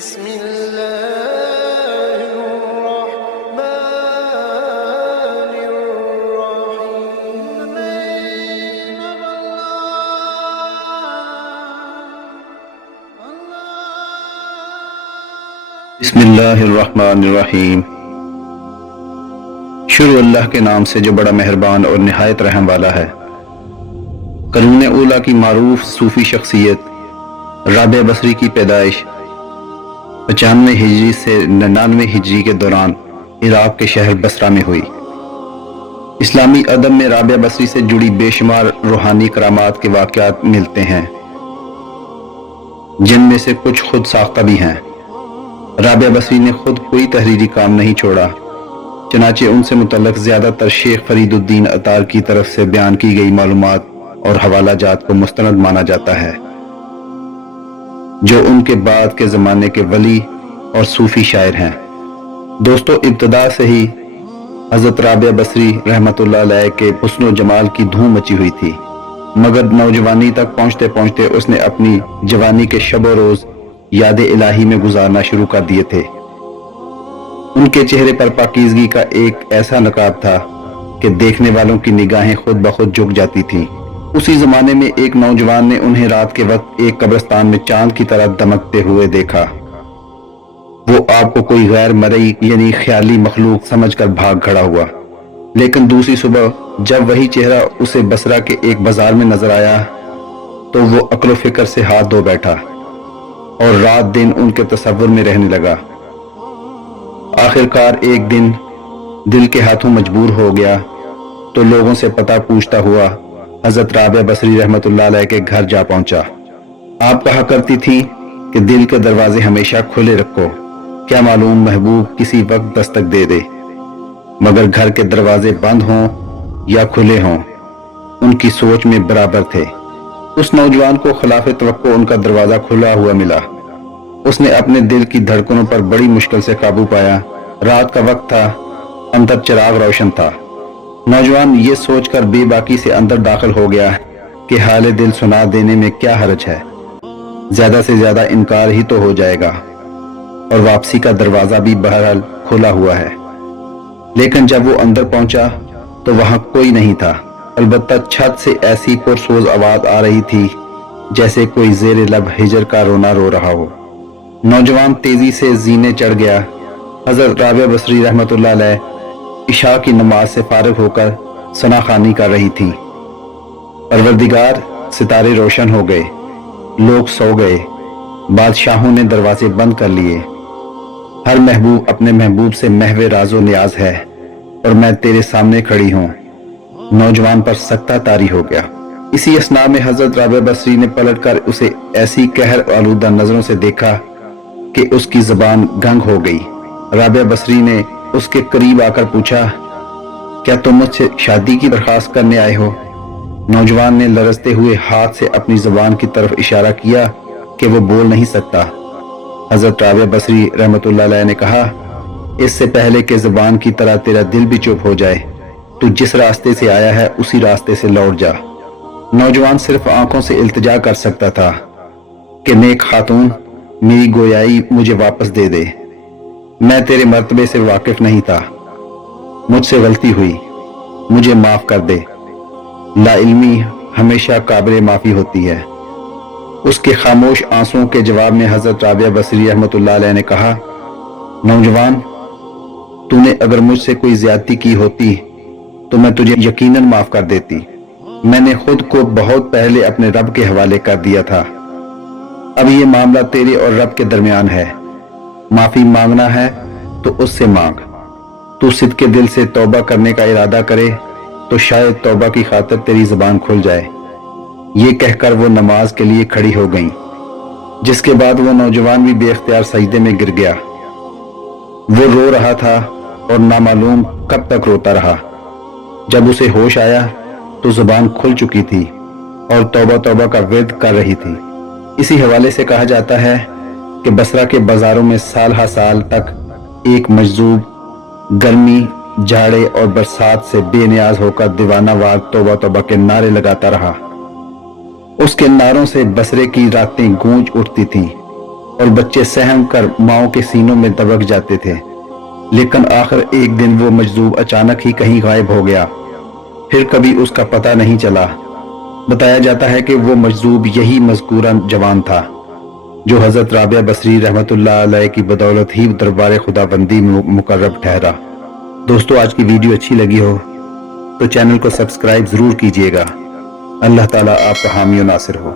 بسم الله الرحمن الرحيم. بسم اللہ الرحمن الرحیم. شروع اللہ کے نام سے جو بڑا مہربان اور نہایت رحم والا ہے. قرون اولیٰ کی معروف صوفی شخصیت رابعہ بصری کی پیدائش 95 ہجری سے 99 ہجری کے دوران عراق کے شہر بصرہ میں ہوئی. اسلامی ادب میں رابعہ بصری سے جڑی بے شمار روحانی کرامات کے واقعات ملتے ہیں، جن میں سے کچھ خود ساختہ بھی ہیں. رابعہ بصری نے خود کوئی تحریری کام نہیں چھوڑا، چنانچہ ان سے متعلق زیادہ تر شیخ فرید الدین عطار کی طرف سے بیان کی گئی معلومات اور حوالہ جات کو مستند مانا جاتا ہے، جو ان کے بعد کے زمانے کے ولی اور صوفی شاعر ہیں. دوستو، ابتدا سے ہی حضرت رابعہ بصری رحمۃ اللہ علیہ کے حسن و جمال کی دھوم مچی ہوئی تھی، مگر نوجوانی تک پہنچتے پہنچتے اس نے اپنی جوانی کے شب و روز یاد الہی میں گزارنا شروع کر دیے تھے. ان کے چہرے پر پاکیزگی کا ایک ایسا نقاب تھا کہ دیکھنے والوں کی نگاہیں خود بخود جھک جاتی تھیں. اسی زمانے میں ایک نوجوان نے انہیں رات کے وقت ایک قبرستان میں چاند کی طرح دمکتے ہوئے دیکھا. وہ آپ کو کوئی غیر مرئی یعنی خیالی مخلوق سمجھ کر بھاگ کھڑا ہوا، لیکن دوسری صبح جب وہی چہرہ اسے بصرہ کے ایک بازار میں نظر آیا تو وہ عقل و فکر سے ہاتھ دھو بیٹھا اور رات دن ان کے تصور میں رہنے لگا. آخرکار ایک دن دل کے ہاتھوں مجبور ہو گیا تو لوگوں سے پتہ پوچھتا ہوا حضرت رابعہ بصری رحمۃ اللہ علیہ کے گھر جا پہنچا. آپ کہا کرتی تھی کہ دل کے دروازے ہمیشہ کھلے رکھو، کیا معلوم محبوب کسی وقت دستک دے دے. مگر گھر کے دروازے بند ہوں یا کھلے ہوں، ان کی سوچ میں برابر تھے. اس نوجوان کو خلاف توقع ان کا دروازہ کھلا ہوا ملا. اس نے اپنے دل کی دھڑکنوں پر بڑی مشکل سے قابو پایا. رات کا وقت تھا، اندر چراغ روشن تھا. نوجوان یہ سوچ کر بے باکی سے اندر داخل ہو گیا کہ حال دل سنا دینے میں کیا حرج ہے، زیادہ سے زیادہ انکار ہی تو ہو جائے گا، اور واپسی کا دروازہ بھی بہرحال کھلا ہوا ہے. لیکن جب وہ اندر پہنچا تو وہاں کوئی نہیں تھا، البتہ چھت سے ایسی پرسوز آواز آ رہی تھی جیسے کوئی زیر لب ہجر کا رونا رو رہا ہو. نوجوان تیزی سے زینے چڑھ گیا. حضرت رابعہ بصری رحمۃ اللہ علیہ عشاء کی نماز سے فارغ ہو کر ثنا خوانی کر رہی تھی. پروردگار، ستارے روشن ہو گئے، لوگ سو گئے، بادشاہوں نے دروازے بند کر لیے. ہر محبوب اپنے محبوب سے محو راز و نیاز ہے اور میں تیرے سامنے کھڑی ہوں. نوجوان پر سکتہ طاری ہو گیا. اسی اثناء میں حضرت رابعہ بصری نے پلٹ کر اسے ایسی قہر آلودہ نظروں سے دیکھا کہ اس کی زبان گنگ ہو گئی. رابعہ بصری نے اس کے قریب آ کر پوچھا، کیا تم مجھ سے شادی کی درخواست کرنے آئے ہو؟ نوجوان نے لرزتے ہوئے ہاتھ سے اپنی زبان کی طرف اشارہ کیا کہ وہ بول نہیں سکتا. حضرت رابعہ بصری رحمۃ اللہ علیہ نے کہا، اس سے پہلے کہ زبان کی طرح تیرا دل بھی چپ ہو جائے، تو جس راستے سے آیا ہے اسی راستے سے لوٹ جا. نوجوان صرف آنکھوں سے التجا کر سکتا تھا کہ نیک خاتون، میری گویائی مجھے واپس دے دے. میں تیرے مرتبے سے واقف نہیں تھا، مجھ سے غلطی ہوئی، مجھے معاف کر دے. لا علمی ہمیشہ قابل معافی ہوتی ہے. اس کے خاموش آنسوؤں کے جواب میں حضرت رابعہ بصری رحمۃ اللہ علیہ نے کہا، نوجوان، تو نے اگر مجھ سے کوئی زیادتی کی ہوتی تو میں تجھے یقیناً معاف کر دیتی. میں نے خود کو بہت پہلے اپنے رب کے حوالے کر دیا تھا. اب یہ معاملہ تیرے اور رب کے درمیان ہے. معافی مانگنا ہے تو اس سے مانگ. تو صدقے دل سے توبہ کرنے کا ارادہ کرے تو شاید توبہ کی خاطر تیری زبان کھل جائے. یہ کہہ کر وہ نماز کے لیے کھڑی ہو گئیں، جس کے بعد وہ نوجوان بھی بے اختیار سجدے میں گر گیا. وہ رو رہا تھا اور نامعلوم کب تک روتا رہا. جب اسے ہوش آیا تو زبان کھل چکی تھی اور توبہ توبہ کا ورد کر رہی تھی. اسی حوالے سے کہا جاتا ہے کہ بصرہ کے بازاروں میں سال ہا سال تک ایک مجذوب گرمی، جھاڑے اور برسات سے بے نیاز ہو کر دیوانہ وار توبہ توبہ کے نعرے لگاتا رہا. اس کے نعروں سے بصرے کی راتیں گونج اٹھتی تھیں اور بچے سہم کر ماؤں کے سینوں میں دبک جاتے تھے، لیکن آخر ایک دن وہ مجذوب اچانک ہی کہیں غائب ہو گیا، پھر کبھی اس کا پتہ نہیں چلا۔ بتایا جاتا ہے کہ وہ مجذوب یہی مذکورہ جوان تھا جو حضرت رابعہ بصری رحمۃ اللہ علیہ کی بدولت ہی دربار خداوندی میں مقرب ٹھہرا۔ دوستو، آج کی ویڈیو اچھی لگی ہو تو چینل کو سبسکرائب ضرور کیجیے گا۔ اللہ تعالیٰ آپ کا حامی و ناصر ہو۔